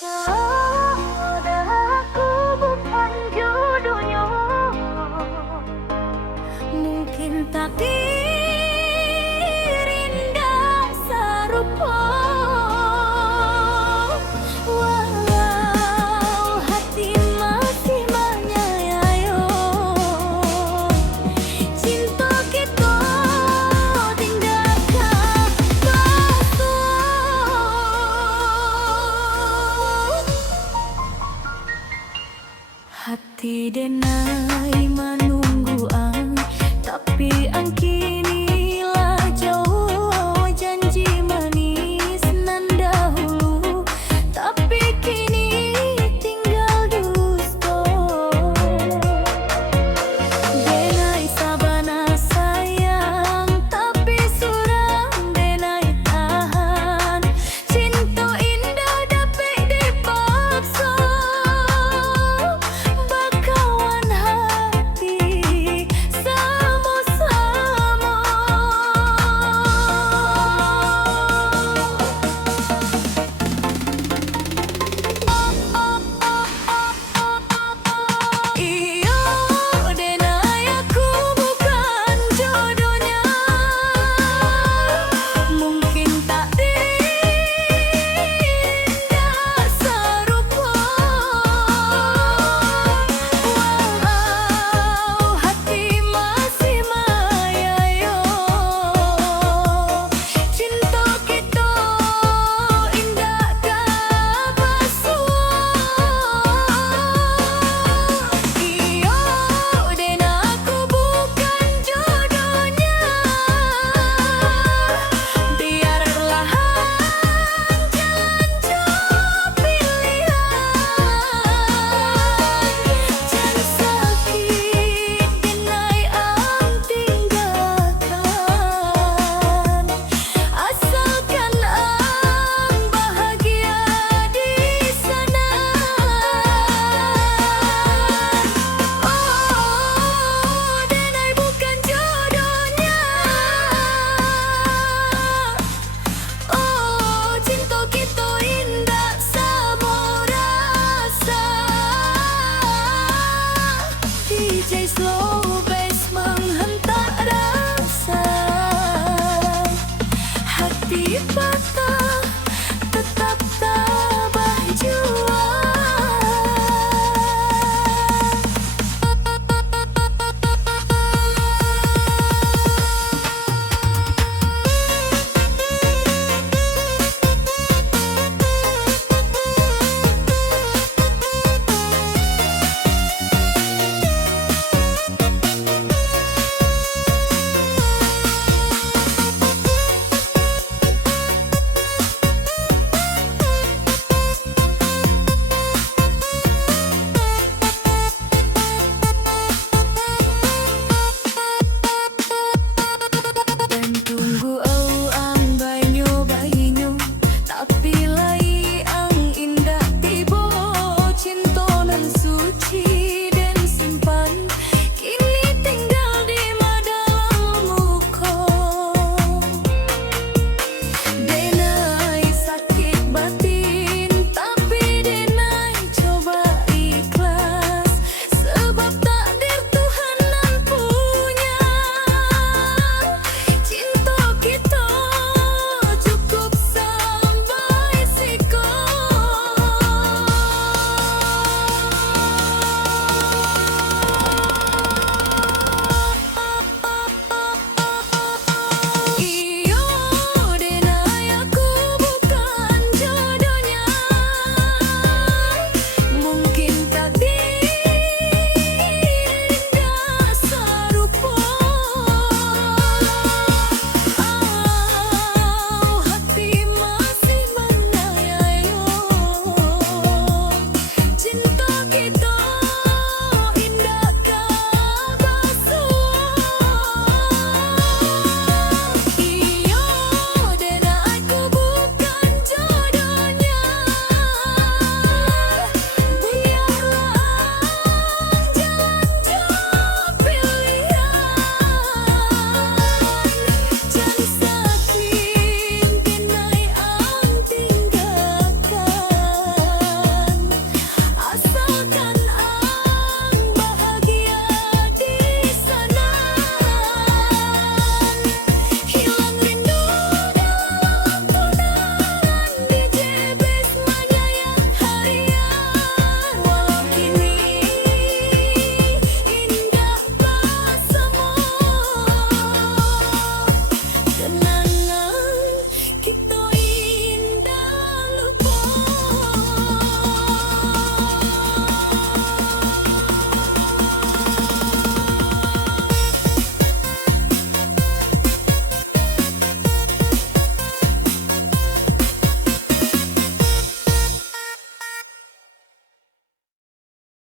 Dah aku bukan jodohnya, mungkin takdir indah serupa. Walau hati masih menyayangi, cinta kita tinggalkan bersua. Hati denai menunggu ang, tapi ang kinilah jauh. Janji manis nan dahulu, tapi kini tinggal dusta. Denai sabana sayang, tapi surang denai tahan. Cinta indah dapat dipaksa, bakawan hati sama-sama. Iyo, denai aku bukan jodohnya, mungkin takdir indah serupa. Walau hati masih menyayangi, cinta kita indah tak bersua. Iyo, den aku bukan jodohnya, biarlah jalan jauh pilihan. Jangan sakit denai ang tinggalkan, asalkan ang bahagia di sana. Oh, denai bukan jodohnya. Oh, cinta kita indah sama rasa. DJ slow bass menghentak rasa, hati patah tetap tabah jua. Dan tunggu ang banyo, tapi